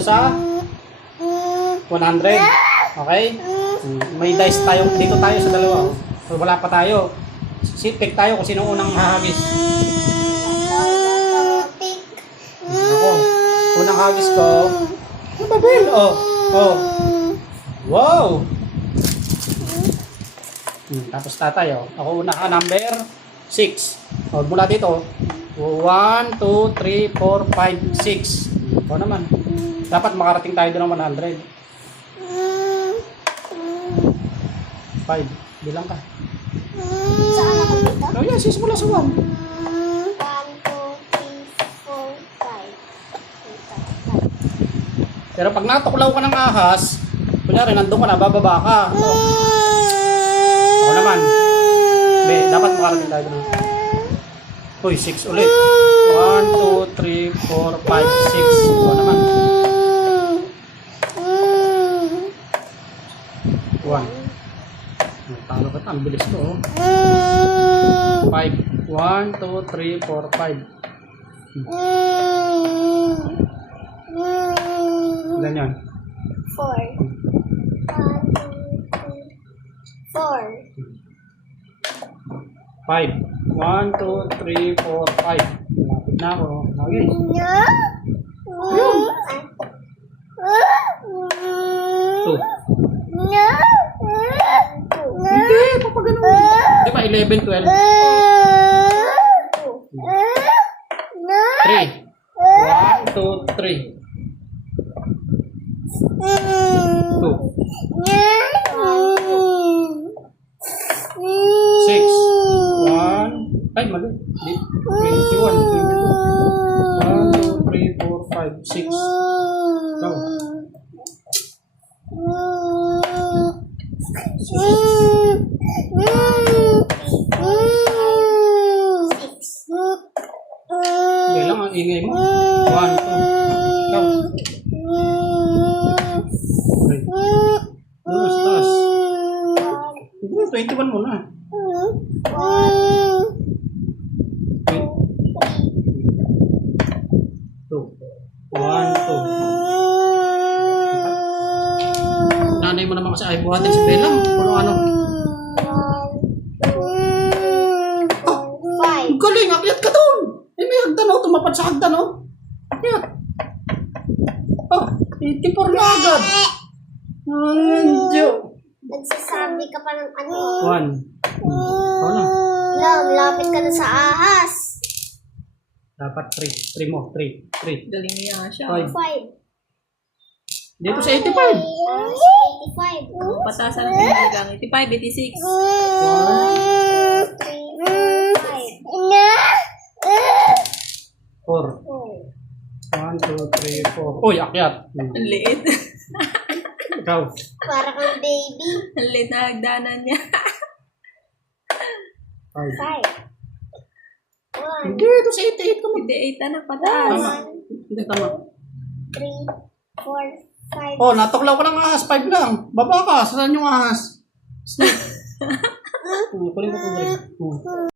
Sa 100. Okay? May dice tayo. Dito tayo sa dalawa. So, wala pa tayo. Pick tayo kung sino unang hahagis. Ako. Unang hagis ko. Babil. Oh. Oh. Wow. Tapos tatay. Oh. Ako una ka. Number 6. Oh, mula dito. 1, 2, 3, 4, 5, 6. Ito naman. Dapat makarating tayo doon ng 100. 5. Bilang ka. Saan ako dito? Oh yes, simula sa 1. 1, 2, 3, 4, 5. Pero pag natuklaw ka ng ahas, kunyari nandun ka na, bababa ka. Oh. Ako naman. Dapat makarating tayo doon. Uy, 6 ulit. 1, 2, 3, 4, 5, 6. Ako naman. 1. Talo ka ta, ang bilis ko. 5. 1, 2, 3, 4, 5. Ilan yan? 4. 4. 5. 1, 2, 3, 4, 5. Malapit na ako. Okay. Ayun. 2. Hindi, papagano'n. Di ba 11, 12? 3. 1, 2, 3. 2. 6. 1. Ay, mali. 21. 1, 2, 3, 4, 5, 6. Go. 6. Hindi lang, ang ingay mo. 1, 2. Go. 3. Mas taas. 21 muna. 2. 1, 2. Nanay mo naman kasi ay buhatin si Belang. Kung ano. 5. Galing, akyat ka doon. Eh, may hagdan o. Tumapat sa hagdan o. Akyat. Oh, 84 na agad. Andiyo. Nagsasabi ka pa ng ano. 1. Ito na. Lapit ka na sa ahas. Dapat 3. 3 mo. 3. 3. Galing niya siya. 5. 5. Dito sa 85. 85. Patasan natin yung hanggang 85, 86. 4. 1, 2, 3, 4. Uy, akyat. Ang liit. Ikaw. Para kang baby. Ang liit na hagdanan niya. 5. 5. 1, Hindi, ito sa 88 ka mo. 88 na pataas. Tama. Hindi, tama. 3, 4, 5. Oh, natuklaw ka ng ahas. 5 lang. Baba ka. Saan yung ahas? Snake. Kunin ko ito.